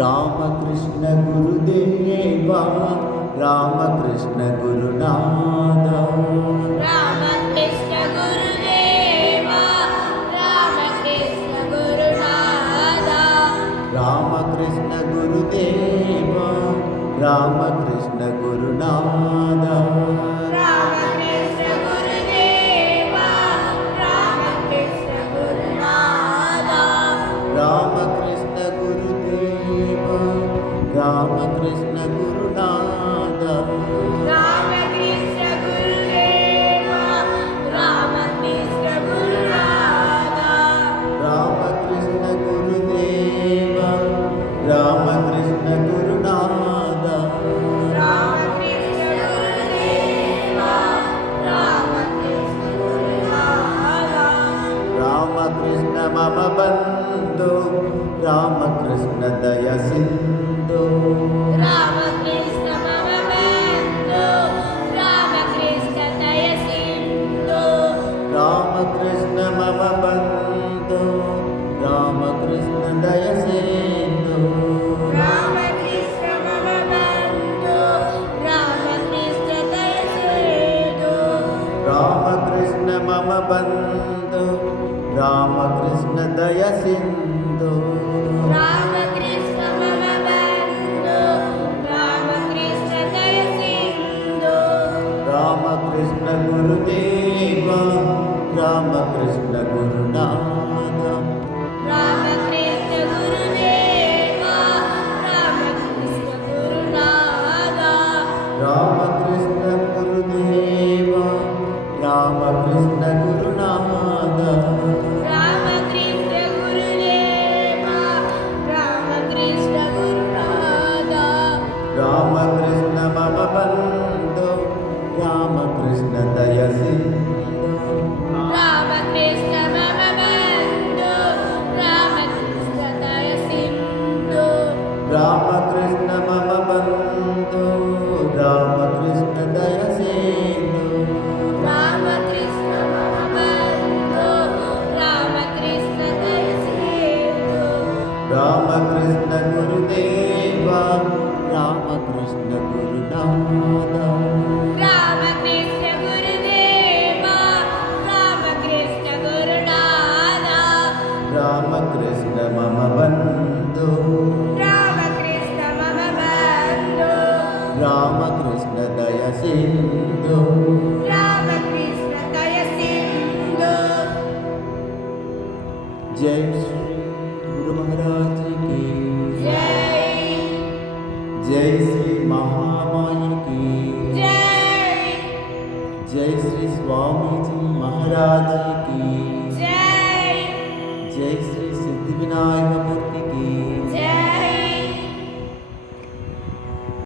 రామకృష్ణ గురుదేవా రామకృష్ణ గురునాథ రామకృష్ణ గురుదేవా రామకృష్ణ గురునాథ రామకృష్ణ గురుదేవా రామకృష్ణ గురునాథ రామకృష్ణ గురుదేవా రామకృష్ణ గురునాథ రామకృష్ణ గురుదేవా రామకృష్ణ గురునాథ రామకృష్ణ గురుదేవా రామకృష్ణ గురునాథ రామకృష్ణ గురుదేవా రామకృష్ణ గురునాథ రామకృష్ణ గురుదేవా రామకృష్ణ గురునాథ రామకృష్ణ మమ బంధు రామకృష్ణ దయ సింధు రామకృష్ణ మమ బంధు రామకృష్ణ దయ సింధు రామకృష్ణ మమ బంధు రామకృష్ణ దయ సింధు రామకృష్ణ మమ బంధు రామకృష్ణ దయ సింధు రామకృష్ణ మమ బంధు రామకృష్ణ దయ సింధు రామకృష్ణ మమ బంధు రామకృష్ణ దయ సింధు రామకృష్ణ గురుదేవా రామకృష్ణ గురునాథ రామకృష్ణ గురుదేవా రామకృష్ణ గురునాథ రామకృష్ణ గురుదేవా రామకృష్ణ గురునాథ రామకృష్ణ గురుదేవా రామకృష్ణ గురునాథ రామకృష్ణ మమ బంధు రామకృష్ణ దయ సింధు రామకృష్ణ మమ బంధు రామకృష్ణ దయ సింధు రామకృష్ణ మమ బంధు రామకృష్ణ దయ సింధు రామకృష్ణ మమ బంధు రామకృష్ణ దయ సింధు రామకృష్ణ గురుదేవా రామకృష్ణ గురునాథ రామకృష్ణ గురుదేవా రామకృష్ణ గురునాథ రామకృష్ణ మమ బంధు రామకృష్ణ మమ బంధు రామకృష్ణ దయ సింధు రామకృష్ణ దయ సింధు జై శ్రీ గురు మహారాజ్ की జై जय श्री महामाई की జై जय श्री स्वामी जी महाराज की జై जय श्री सिद्धिविनायक मूर्ति